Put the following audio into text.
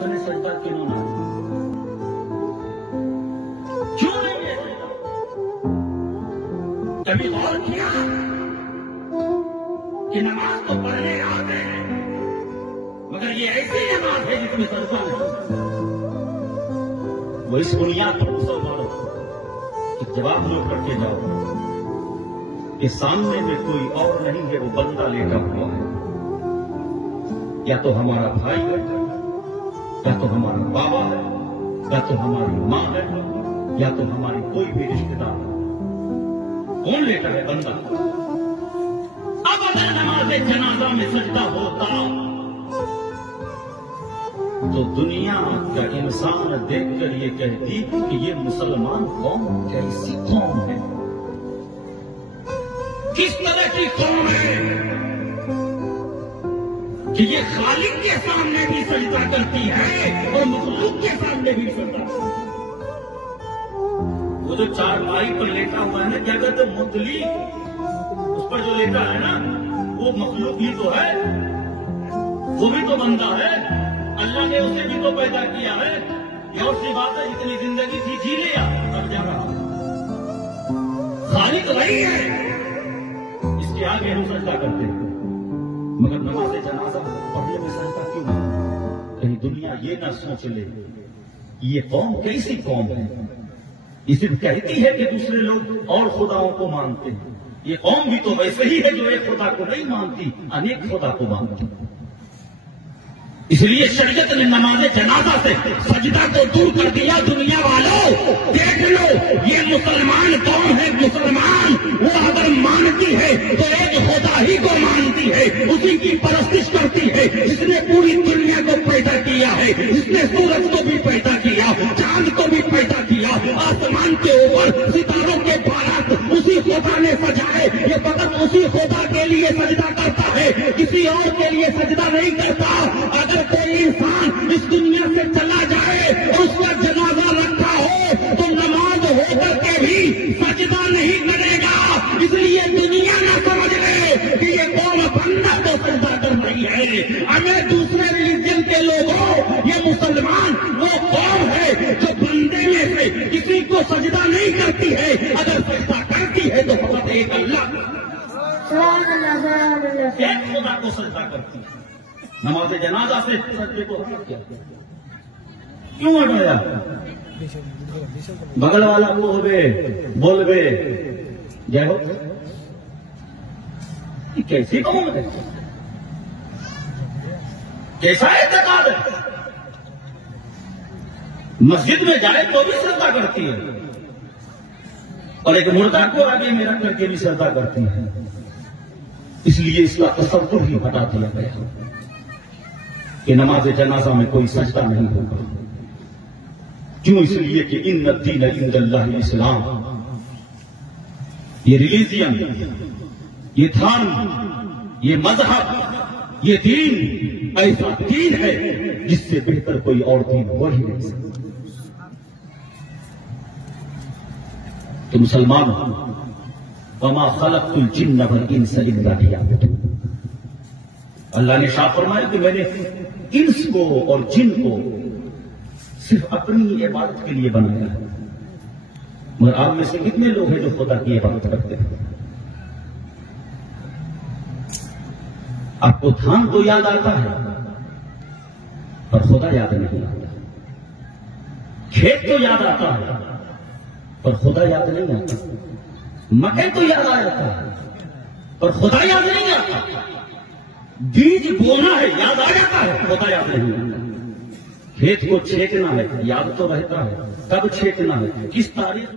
ने सजदा क्यों ना, क्यों नहीं है सजदा? कभी गौर किया कि नमाज तो पढ़ने आते हैं, मगर ये ऐसी नमाज है जिसमें सजदा नहीं। वो इस बुनियाद पर मुसलमानों कि जवाब में पढ़ के जाओ कि सामने में कोई और नहीं है, वो बंदा लेटा हुआ है। या तो हमारा भाई है, या तो हमारा बाबा है, या तो हमारी माँ है, या तो हमारी कोई भी रिश्तेदार है। कौन लेटा है? बंदा। अब अगर नमाज़े जनाजा में सजदा होता तो दुनिया का इंसान देखकर ये कहती कि ये मुसलमान कौम कैसी कौम है, किस तरह की कौम है कि ये खालिक के सामने भी सजदा करती है और मखलूक के सामने भी सजदा। वो जो चारपाई पर लेटा हुआ है ना, क्या कहते हैं, मुतली, उस पर जो लेटा है ना, वो मखलूक ही तो है, वो भी तो बंदा है। अल्लाह ने उसे भी तो पैदा किया है। ये और सी बात है, जितनी जिंदगी थी जी लिया, अब जा रहा। खालिक वही है, इसके आगे हम सजदा करते हैं। मगर नमाज़े जनाजा पढ़ने में सजदा क्यों नहीं? कहीं दुनिया ये ना सोच ले ये कौम कैसी कौम है। ये सिर्फ कहती है कि दूसरे लोग और खुदाओं को मानते हैं। ये कौम भी तो वैसे ही है जो एक खुदा को नहीं मानती, अनेक खुदा को मानती। इसलिए शरीयत ने नमाज़े जनाजा से सजदा को दूर कर दिया। दुनिया वालों देख लो, ये मुसलमान कौन है? मुसलमान वो अगर मानती है तो एक खुदा ही को मानती है, उसी की परस्तिश करती है, जिसने पूरी दुनिया को पैदा किया है, जिसने सूरज को भी पैदा किया, चांद को भी पैदा किया, आसमान के ऊपर सितारों के बारात उसी खुदा ने सजाए। ये फकत उसी खुदा के लिए सजदा करता है, किसी और के लिए सजदा नहीं करता। अगर कोई इंसान इस दुनिया से चला जाए और उसका जनाजा रखा हो तो नमाज होकर के भी सजदा नहीं करेगा। इसलिए दुनिया ना समझ ले कि ये कौम बंदा तो सजदा कर रही है। हमें दूसरे रिलीजन के लोगों, ये मुसलमान वो कौम है जो बंदे में से किसी को सजदा नहीं करती है। अगर सजदा करती है तो फकत एक अल्लाह, एक खुदा को सजदा करती है। नमाज़े जनाजा से सजदे को क्यों हटाया? बगल वाला को होवे बोलवे जय हो, कैसी कौन है, कैसा एतकाद है? मस्जिद में जाए तो भी श्रद्धा करती है और एक मुर्दा को आगे में रख करके भी श्रद्धा करती है। इसलिए इसका तसव्वुर ही हटा दिया गया कि नमाज़े जनाजा में कोई सजदा नहीं होगा। क्यों? इसलिए कि इन्न दीन इंदल्लाह इस्लाम, ये रिलीजियन, ये धर्म, ये मजहब, ये दीन ऐसा दीन है जिससे बेहतर कोई और दीन हो ही नहीं सकता। तो मुसलमान वमा खलक़तुल जिन्न वल इंसा इल्ला लियअबुदून, अल्लाह ने शाह फरमाया कि मैंने इंस को और जिन को सिर्फ अपनी ही इबादत के लिए बनाया है। मगर आप में से कितने लोग हैं जो खुदा की इबादत करते हैं? आपको धान तो याद आता है पर खुदा याद नहीं आता, खेत तो याद आता है पर खुदा याद नहीं आता, मकई तो याद आ जाता है पर खुदा याद नहीं आता, बीज बोना है याद आ जाता है, खुदा याद नहीं आता, खेत को छेकना है याद तो रहता है, कब छेकना है, किस तारीख